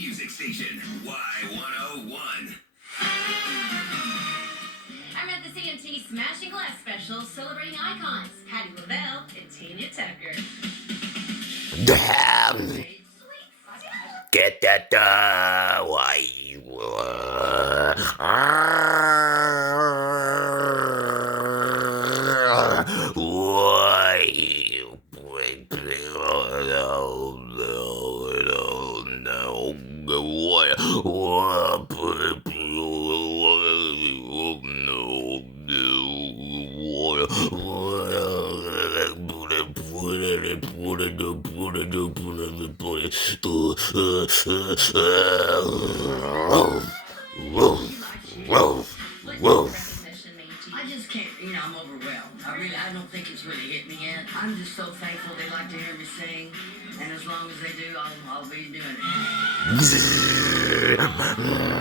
music station, Y101. I'm at the CMT Smashing Glass special celebrating icons Patti LaBelle and Tina Tucker. Damn! Get that why? I just can't, I'm overwhelmed. I don't think it's really hit me yet. I'm just so thankful they like to hear me sing. And as long as they do, I'll be doing it.